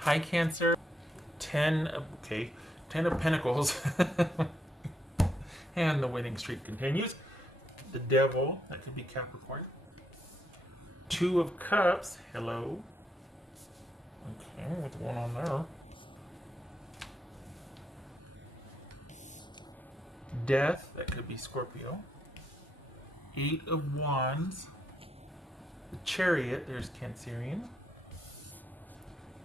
Hi, Cancer. 10 of Pentacles. And the winning streak continues. The Devil, that could be Capricorn. 2 of Cups, hello. Okay, what's going on there? Death, that could be Scorpio. 8 of Wands. The Chariot, there's Cancerian.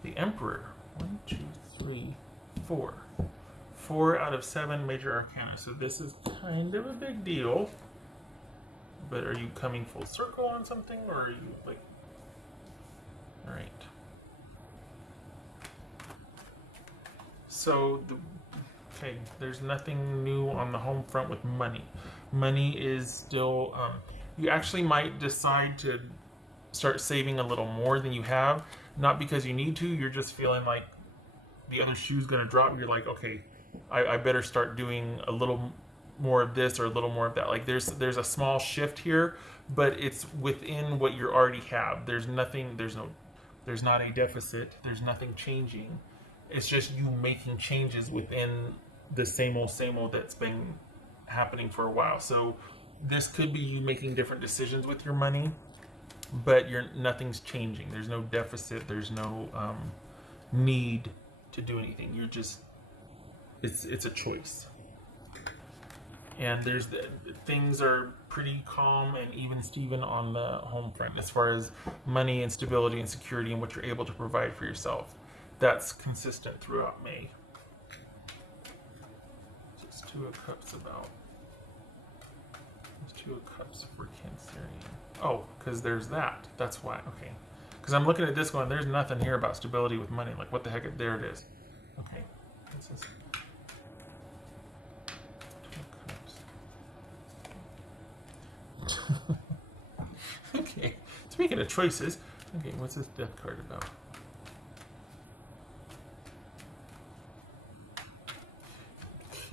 The Emperor, 1, 2, 3, 4. 4 out of 7 major arcana. So this is kind of a big deal. But are you coming full circle on something, or are you like... Alright. So, okay, there's nothing new on the home front with money. Money is still... you actually might decide to start saving a little more than you have. Not because you need to, you're just feeling like the other shoe's going to drop. You're like, okay, I better start doing a little more of this or a little more of that. Like there's a small shift here, but it's within what you already have. There's nothing, there's not a deficit. There's nothing changing. It's just you making changes within the same old that's been happening for a while. So this could be you making different decisions with your money, but nothing's changing. There's no deficit. There's no need to do anything. You're just, it's a choice. And things are pretty calm and even Steven on the home front as far as money and stability and security and what you're able to provide for yourself. That's consistent throughout May. Just 2 of Cups about. There's 2 of Cups for Cancerian. Oh, because there's that. That's why. Okay. Because I'm looking at this going, there's nothing here about stability with money. Like, what the heck? There it is. Okay. This is 2 of Cups. Okay. Speaking of choices, okay, what's this Death card about?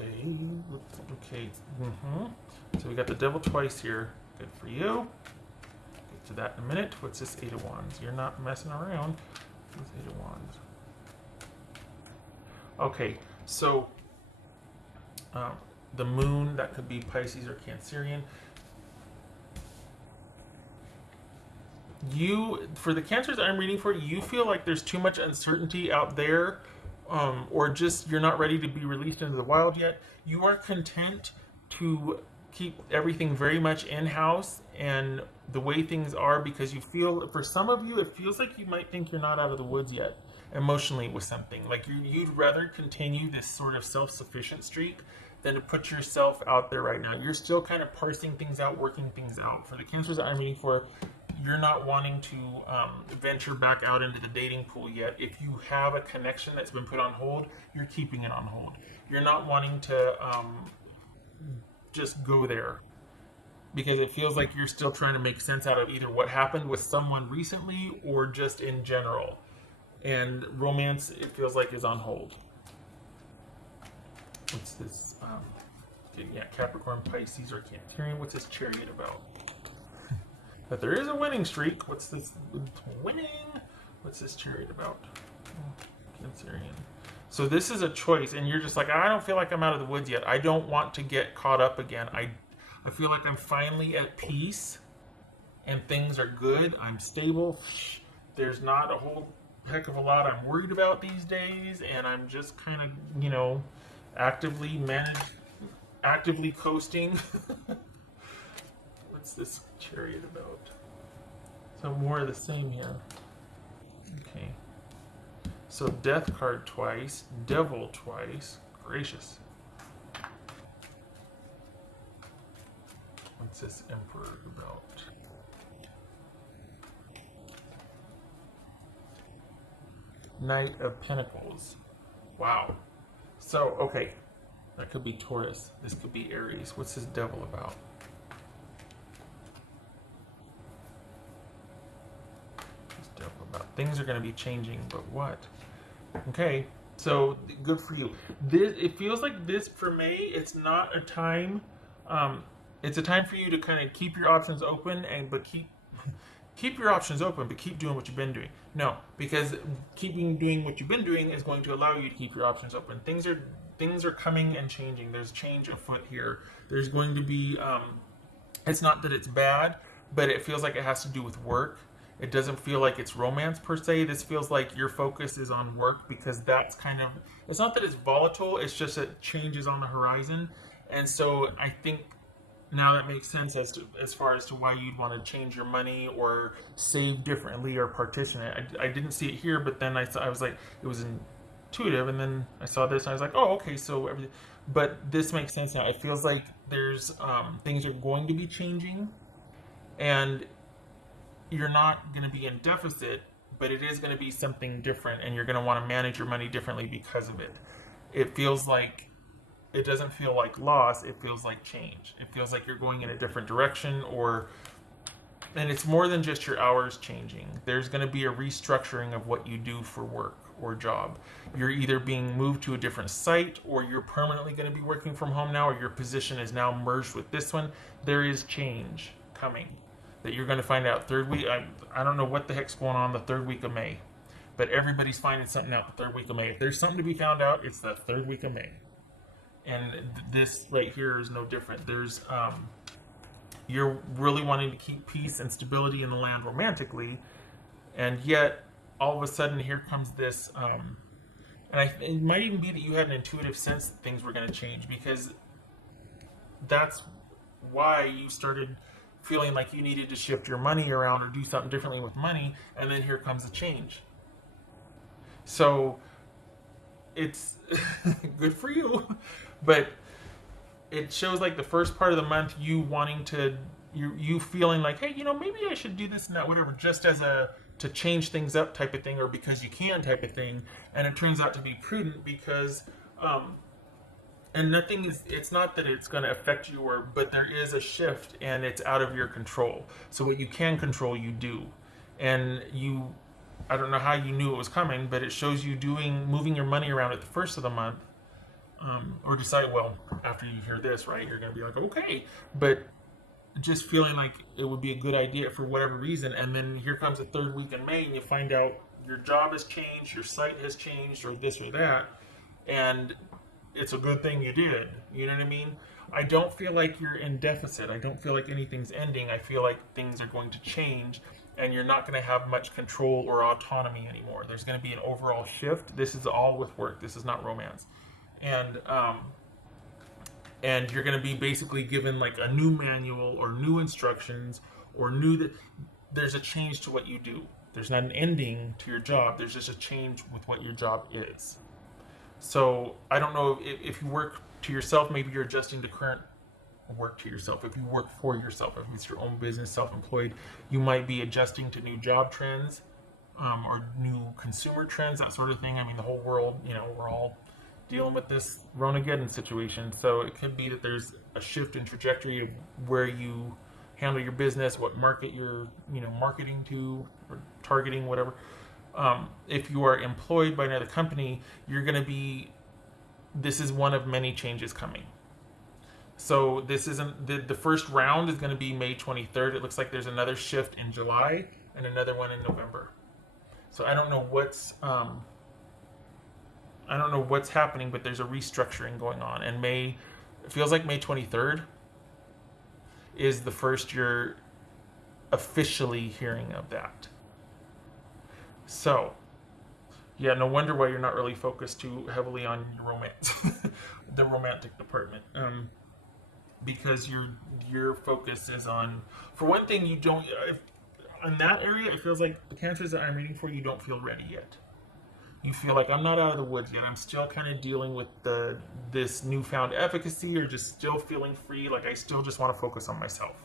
Okay. So we got the Devil twice here. Good for you. Get to that in a minute. What's this 8 of Wands? You're not messing around. What's 8 of Wands? Okay, so the Moon, that could be Pisces or Cancerian. For the Cancers I'm reading for, you feel like there's too much uncertainty out there, or just you're not ready to be released into the wild yet. You are content to keep everything very much in-house and the way things are, because you feel, for some of you, it feels like you might think you're not out of the woods yet emotionally with something. Like you'd rather continue this sort of self-sufficient streak than to put yourself out there right now. You're still kind of parsing things out, working things out. For the Cancers that I'm reading for, you're not wanting to venture back out into the dating pool yet. If you have a connection that's been put on hold, you're keeping it on hold. You're not wanting to just go there, because it feels like you're still trying to make sense out of either what happened with someone recently or just in general. And romance, it feels like, is on hold. What's this? Yeah, Capricorn, Pisces, or Cancerian. What's this Chariot about? But there is a winning streak. What's this? Winning? What's this Chariot about? Cancerian. So this is a choice, and you're just like, I don't feel like I'm out of the woods yet. I don't want to get caught up again. I feel like I'm finally at peace, and things are good. I'm stable. There's not a whole heck of a lot I'm worried about these days, and I'm just kind of, actively coasting. What's this Chariot about? So more of the same here. Okay. So Death card twice, Devil twice. Gracious. What's this Emperor about? Knight of Pentacles. Wow. So, okay. That could be Taurus. This could be Aries. What's this Devil about? About things are going to be changing, but what? Okay, so good for you. It feels like this for May. It's not a time. It's a time for you to kind of keep your options open, but keep your options open, but keep doing what you've been doing. No, because keeping doing what you've been doing is going to allow you to keep your options open. Things are coming and changing. There's change afoot here. There's going to be. It's not that it's bad, but it feels like it has to do with work. It doesn't feel like it's romance per se. This feels like your focus is on work because that's kind of. It's not that it's volatile. It's just that change is on the horizon, and so I think now that makes sense as far as to why you'd want to change your money or save differently or partition it. I didn't see it here, but then I was like, it was intuitive, and then I saw this, and I was like, oh, okay, so everything. But this makes sense now. It feels like there's things are going to be changing, and you're not going to be in deficit, but it is going to be something different, and you're going to want to manage your money differently because of it. It feels like it doesn't feel like loss, it feels like change. It feels like you're going in a different direction, or and it's more than just your hours changing. There's going to be a restructuring of what you do for work or job. You're either being moved to a different site, or you're permanently going to be working from home now, or your position is now merged with this one. There is change coming that you're going to find out third week. I don't know what the heck's going on the third week of May, but everybody's finding something out the third week of May. If there's something to be found out, it's the third week of May. And this right here is no different. There's you're really wanting to keep peace and stability in the land romantically, and yet all of a sudden here comes this it might even be that you had an intuitive sense that things were going to change, because that's why you started feeling like you needed to shift your money around or do something differently with money, and then here comes a change. So it's good for you, but it shows like the first part of the month you wanting to you feeling like, hey, maybe I should do this and that, whatever, just as a to change things up type of thing, or because you can type of thing. And it turns out to be prudent because and nothing is, it's not that it's going to affect you, but there is a shift and it's out of your control. So what you can control, you do. And I don't know how you knew it was coming, but it shows you moving your money around at the first of the month, or decide, well, after you hear this, right, you're going to be like, okay, but just feeling like it would be a good idea for whatever reason. And then here comes the third week in May, and you find out your job has changed, your site has changed, or this or that, and it's a good thing you did. You know what I mean? I don't feel like you're in deficit. I don't feel like anything's ending. I feel like things are going to change, and you're not going to have much control or autonomy anymore. There's going to be an overall shift. This is all with work. This is not romance. And you're going to be basically given like a new manual or new instructions, or there's a change to what you do. There's not an ending to your job. There's just a change with what your job is. So I don't know if you work to yourself, maybe you're adjusting the current work to yourself. If you work for yourself, if it's your own business, self-employed, you might be adjusting to new job trends, or new consumer trends, that sort of thing. I mean, the whole world, we're all dealing with this Ronageddon situation. So it could be that there's a shift in trajectory of where you handle your business, what market you're, marketing to or targeting, whatever. If you are employed by another company, this is one of many changes coming. So this isn't, the first round is going to be May 23rd. It looks like there's another shift in July and another one in November. So I don't know what's happening, but there's a restructuring going on. And it feels like May 23rd is the first you're officially hearing of that. So, yeah, no wonder why you're not really focused too heavily on your romance, the romantic department, because your focus is on, for one thing, in that area, it feels like the cancers that I'm reading for, you don't feel ready yet. You feel like, I'm not out of the woods yet. I'm still kind of dealing with this newfound efficacy, or just still feeling free. Like, I still just want to focus on myself.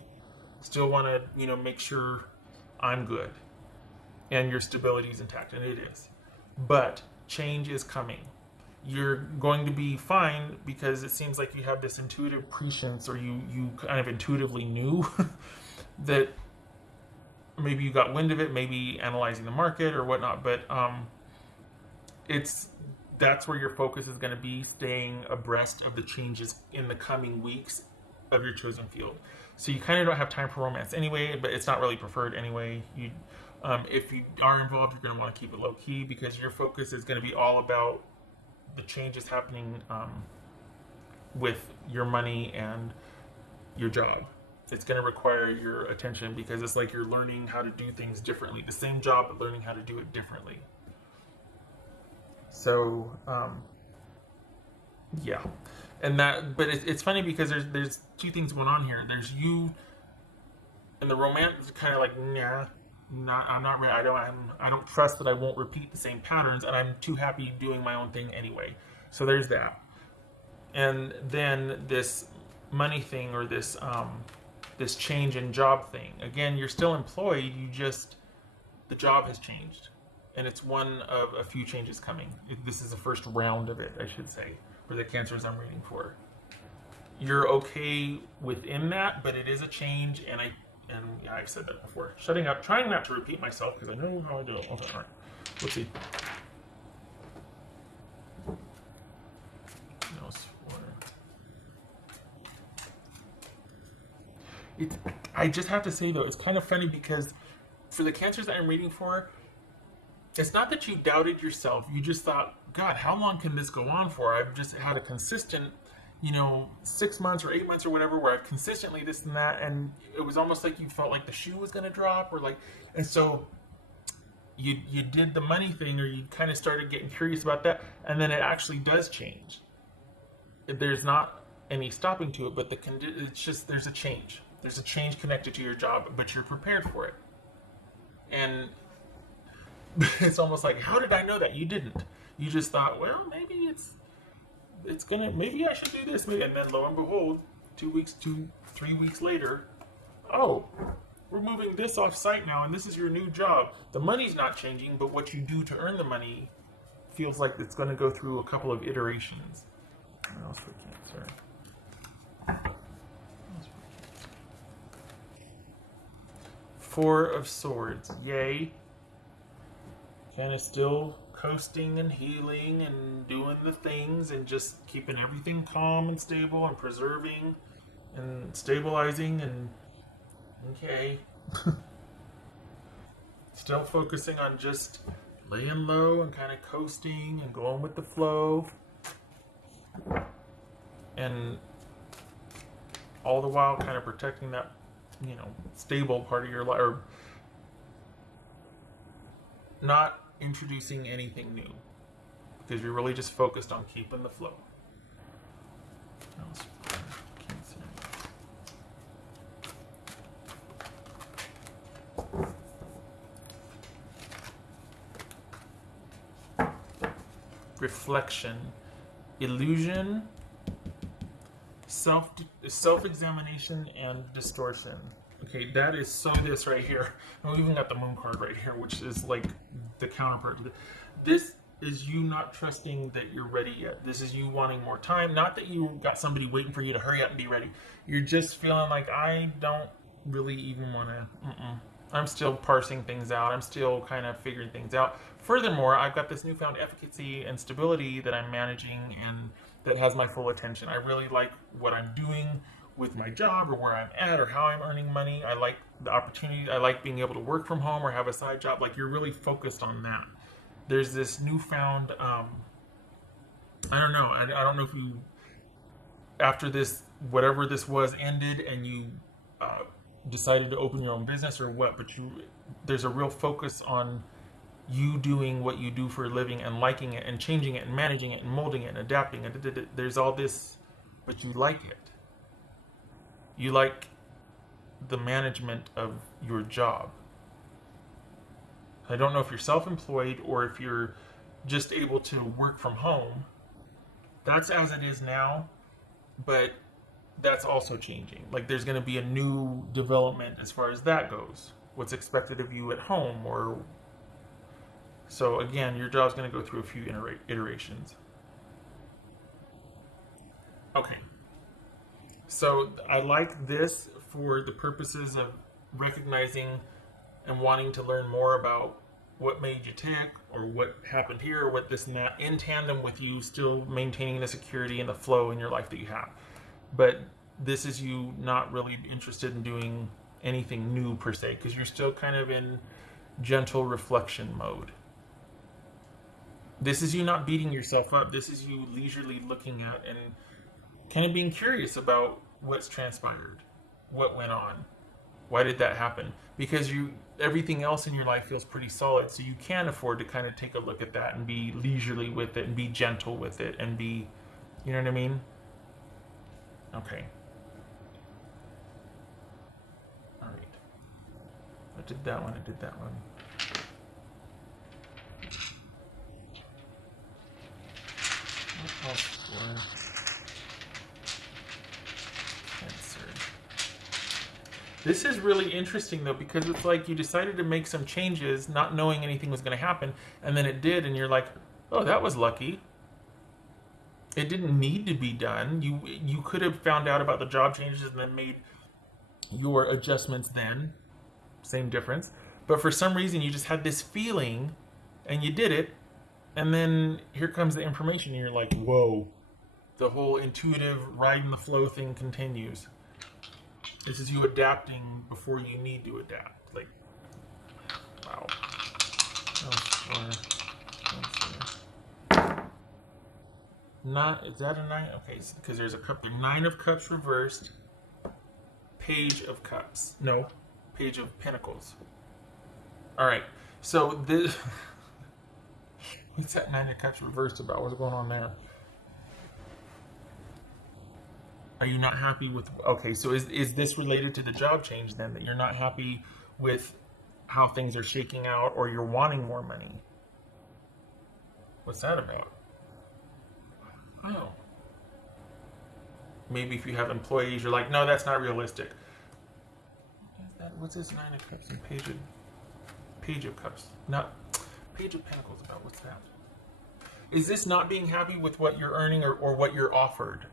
Still want to, make sure I'm good and your stability is intact, and it is. But change is coming. You're going to be fine, because it seems like you have this intuitive prescience, or you kind of intuitively knew that maybe you got wind of it, maybe analyzing the market or whatnot, but that's where your focus is going to be, staying abreast of the changes in the coming weeks of your chosen field. So you kind of don't have time for romance anyway, but it's not really preferred anyway. If you are involved, you're going to want to keep it low key because your focus is going to be all about the changes happening with your money and your job. It's going to require your attention because it's like you're learning how to do things differently. The same job, but learning how to do it differently. So, yeah. But it's funny because there's two things going on here. There's you, and the romance is kind of like, nah, I'm not ready. I don't trust that I won't repeat the same patterns, and I'm too happy doing my own thing anyway. So there's that. And then this money thing, or this change in job thing. Again, you're still employed. The job has changed, and it's one of a few changes coming. This is the first round of it, I should say, for the Cancers I'm reading for. You're okay within that, but it is a change, and I've said that before. Shutting up, trying not to repeat myself because I know how I do it. Okay, all right. Let's see. I just have to say though, it's kind of funny because for the Cancers that I'm reading for, it's not that you doubted yourself. You just thought, God, how long can this go on for? I've just had a consistent, 6 months or 8 months or whatever, where I've consistently this and that, and it was almost like you felt like the shoe was going to drop, and so you did the money thing, or you kind of started getting curious about that, and then it actually does change. There's not any stopping to it, but it's just there's a change. There's a change connected to your job, but you're prepared for it. And it's almost like, how did I know that? You didn't. You just thought, well, maybe maybe I should do this. And then lo and behold, 3 weeks later, oh, we're moving this off site now, and this is your new job. The money's not changing, but what you do to earn the money feels like it's going to go through a couple of iterations. What else for Cancer? Four of Swords. Yay. Kind of still coasting and healing and doing the things and just keeping everything calm and stable and preserving and stabilizing and okay. Still focusing on just laying low and kind of coasting and going with the flow. And all the while kind of protecting that, stable part of your life, or not introducing anything new, because you're really just focused on keeping the flow. Reflection, illusion, self-examination, and distortion. Okay, that is so this right here. And we even got the moon card right here, which is like the counterpart. This is you not trusting that you're ready yet. This is you wanting more time. Not that you got somebody waiting for you to hurry up and be ready. You're just feeling like, I don't really even want to. I'm still parsing things out. I'm still kind of figuring things out. Furthermore, I've got this newfound efficacy and stability that I'm managing and that has my full attention. I really like what I'm doing with my job, or where I'm at, or how I'm earning money. I like the opportunity. I like being able to work from home or have a side job. Like, you're really focused on that. There's this newfound, I don't know. I don't know if you, after this, whatever this was ended and you decided to open your own business or what, but there's a real focus on you doing what you do for a living and liking it and changing it and managing it and molding it and adapting it. There's all this, but you like it. You like the management of your job. I don't know if you're self-employed or if you're just able to work from home. That's as it is now, but that's also changing. Like, there's going to be a new development as far as that goes. What's expected of you at home, or so again, your job's going to go through a few iterations. Okay. So I like this for the purposes of recognizing and wanting to learn more about what made you tick, or what happened here, or what this and that, in tandem with you still maintaining the security and the flow in your life that you have. But this is you not really interested in doing anything new per se, because you're still kind of in gentle reflection mode. This is you not beating yourself up. This is you leisurely looking at and kind of being curious about what's transpired, what went on, why did that happen? Because everything else in your life feels pretty solid, so you can afford to kind of take a look at that and be leisurely with it and be gentle with it and be, you know what I mean? Okay. All right. I did that one. I did that one. What else for Cancer? This is really interesting though, because it's like you decided to make some changes not knowing anything was going to happen, and then it did, and you're like, oh, that was lucky. It didn't need to be done. You could have found out about the job changes and then made your adjustments then. Same difference. But for some reason you just had this feeling and you did it, and then here comes the information and you're like, whoa. The whole intuitive riding the flow thing continues. This is you adapting before you need to adapt. Like, wow. Not, is that a 9? Okay, because there's a cup there. 9 of Cups reversed. Page of Cups. No, Page of Pentacles. All right, so this. What's that 9 of Cups reversed about? What's going on there? Are you not happy with? Okay, so is this related to the job change then? That you're not happy with how things are shaking out, or you're wanting more money? What's that about? Oh. Maybe if you have employees, you're like, no, that's not realistic. What's this 9 of Cups and Page of Cups? Not Page of Pentacles about. What's that? Is this not being happy with what you're earning or what you're offered?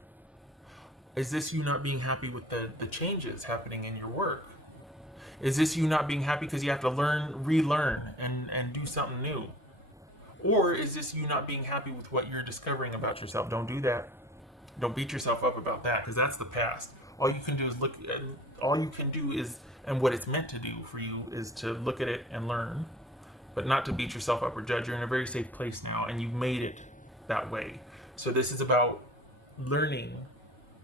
Is this you not being happy with the changes happening in your work? Is this you not being happy because you have to relearn and do something new? Or is this you not being happy with what you're discovering about yourself? Don't do that. Don't beat yourself up about that, because that's the past. All you can do is look at, all you can do is, and what it's meant to do for you is to look at it and learn, but not to beat yourself up or judge. You're in a very safe place now, and you've made it that way. So this is about learning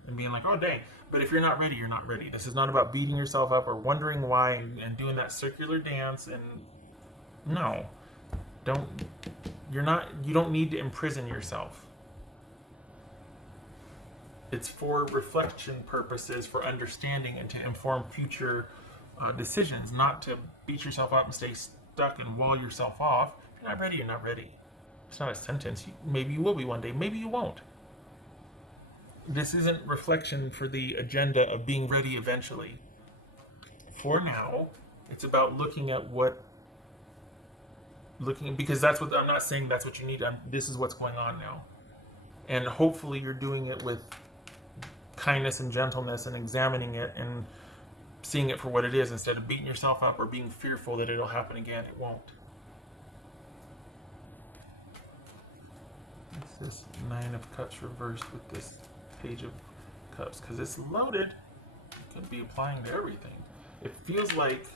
and being like, oh dang. But if you're not ready, you're not ready. This is not about beating yourself up or wondering why and doing that circular dance. And no, you don't need to imprison yourself. It's for reflection purposes, for understanding, and to inform future decisions, not to beat yourself up and stay stuck and wall yourself off. If you're not ready, you're not ready. It's not a sentence. Maybe you will be one day. Maybe you won't. This isn't reflection for the agenda of being ready eventually. For now, it's about looking at because that's what, I'm not saying that's what you need. This is what's going on now. And hopefully you're doing it with kindness and gentleness and examining it and seeing it for what it is, instead of beating yourself up or being fearful that it'll happen again. It won't. What's this 9 of Cups reversed with this Page of Cups? Because it's loaded. It could be applying to everything. It feels like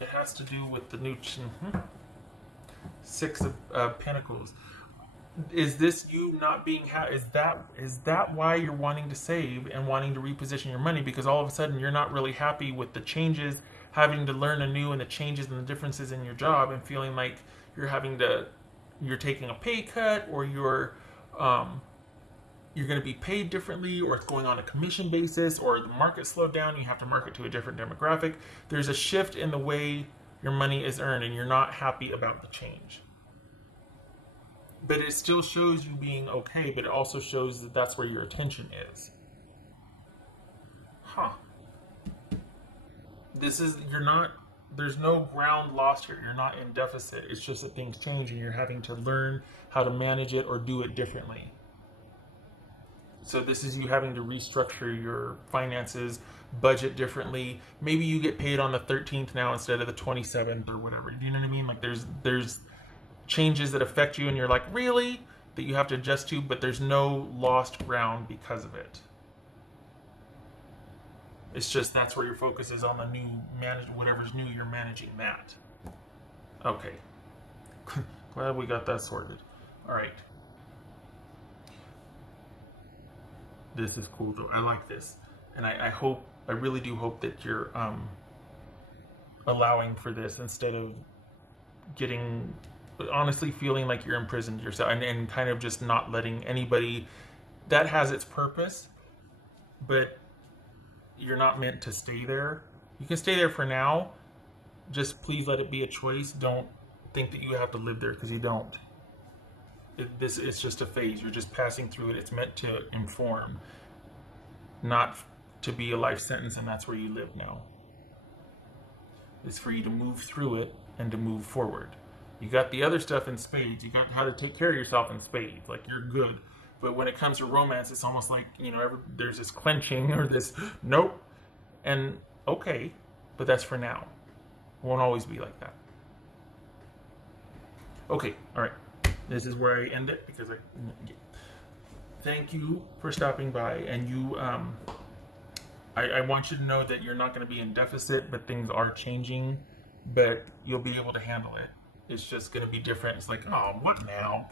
it has to do with the new 6 of Pentacles. Is this you not being is that why you're wanting to save and wanting to reposition your money? Because all of a sudden you're not really happy with the changes, having to learn anew, and the changes and the differences in your job, and feeling like you're taking a pay cut, or you're going to be paid differently, or it's going on a commission basis, or the market slowed down, you have to market to a different demographic. There's a shift in the way your money is earned, and you're not happy about the change. But it still shows you being okay, but it also shows that that's where your attention is. Huh. There's no ground lost here. You're not in deficit. It's just that things change and you're having to learn how to manage it or do it differently. So this is you having to restructure your finances, budget differently. Maybe you get paid on the 13th now instead of the 27th or whatever. Do you know what I mean? Like there's changes that affect you and you're like, really? That you have to adjust to, but there's no lost ground because of it. It's just that's where your focus is on the new whatever's new. You're managing that. Okay. Glad we got that sorted. All right. This is cool though. I like this, and I hope, I really do hope that you're allowing for this instead of getting, honestly feeling like you're imprisoned yourself, and kind of just not letting anybody. That has its purpose, but you're not meant to stay there. You can stay there for now. Just please let it be a choice. Don't think that you have to live there, because you don't. It's just a phase. You're just passing through it. It's meant to inform, not to be a life sentence, and that's where you live now. It's for you to move through it and to move forward. You got the other stuff in spades. You got how to take care of yourself in spades. Like, you're good. But when it comes to romance, it's almost like, there's this clenching or this nope. And okay, but that's for now. It won't always be like that. Okay, all right. This is where I end it, because thank you for stopping by. And I want you to know that you're not going to be in deficit, but things are changing, but you'll be able to handle it. It's just going to be different. It's like, oh, what now?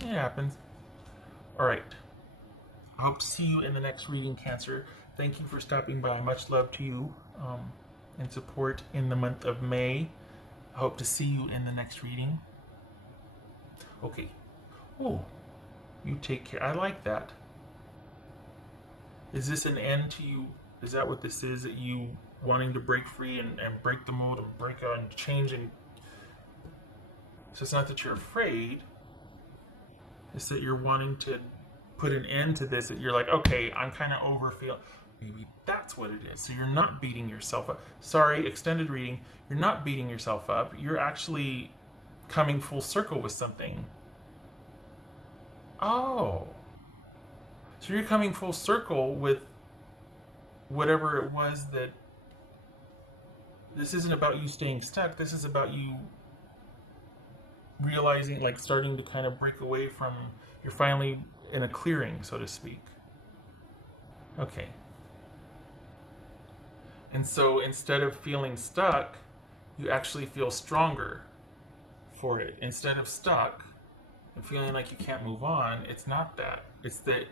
It happens. All right. I hope to see you in the next reading, Cancer. Thank you for stopping by. Much love to you, and support in the month of May. I hope to see you in the next reading. Okay. Oh, you take care. I like that. Is this an end to you? Is that what this is? That you wanting to break free and break the mold and break out and change? And so it's not that you're afraid. It's that you're wanting to put an end to this. That you're like, okay, I'm kind of over feeling. Maybe that's what it is. So you're not beating yourself up. Sorry, extended reading. You're not beating yourself up. You're actually coming full circle with something. Oh. So you're coming full circle with whatever it was that. This isn't about you staying stuck. This is about you realizing, like, starting to kind of break away from. You're finally in a clearing, so to speak. Okay. And so instead of feeling stuck, you actually feel stronger for it. Instead of stuck and feeling like you can't move on, it's not that. It's that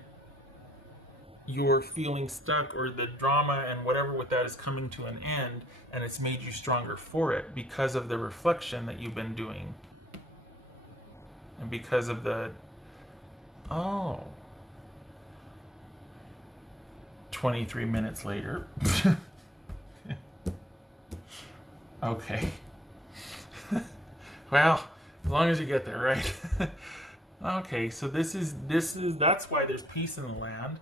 you're feeling stuck, or the drama and whatever with that is coming to an end, and it's made you stronger for it because of the reflection that you've been doing. And because of the, 23 minutes later. Okay. Well, as long as you get there, right? Okay, so that's why there's peace in the land.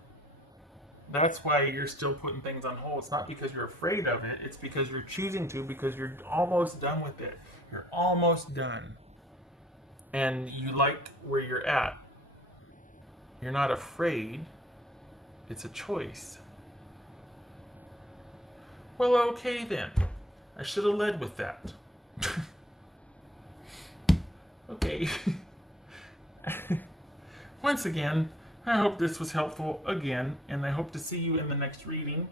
That's why you're still putting things on hold. It's not because you're afraid of it. It's because you're choosing to, because you're almost done with it. You're almost done. And you like where you're at. You're not afraid. It's a choice. Well, okay then. I should have led with that. Okay. Once again, I hope this was helpful again, and I hope to see you in the next reading.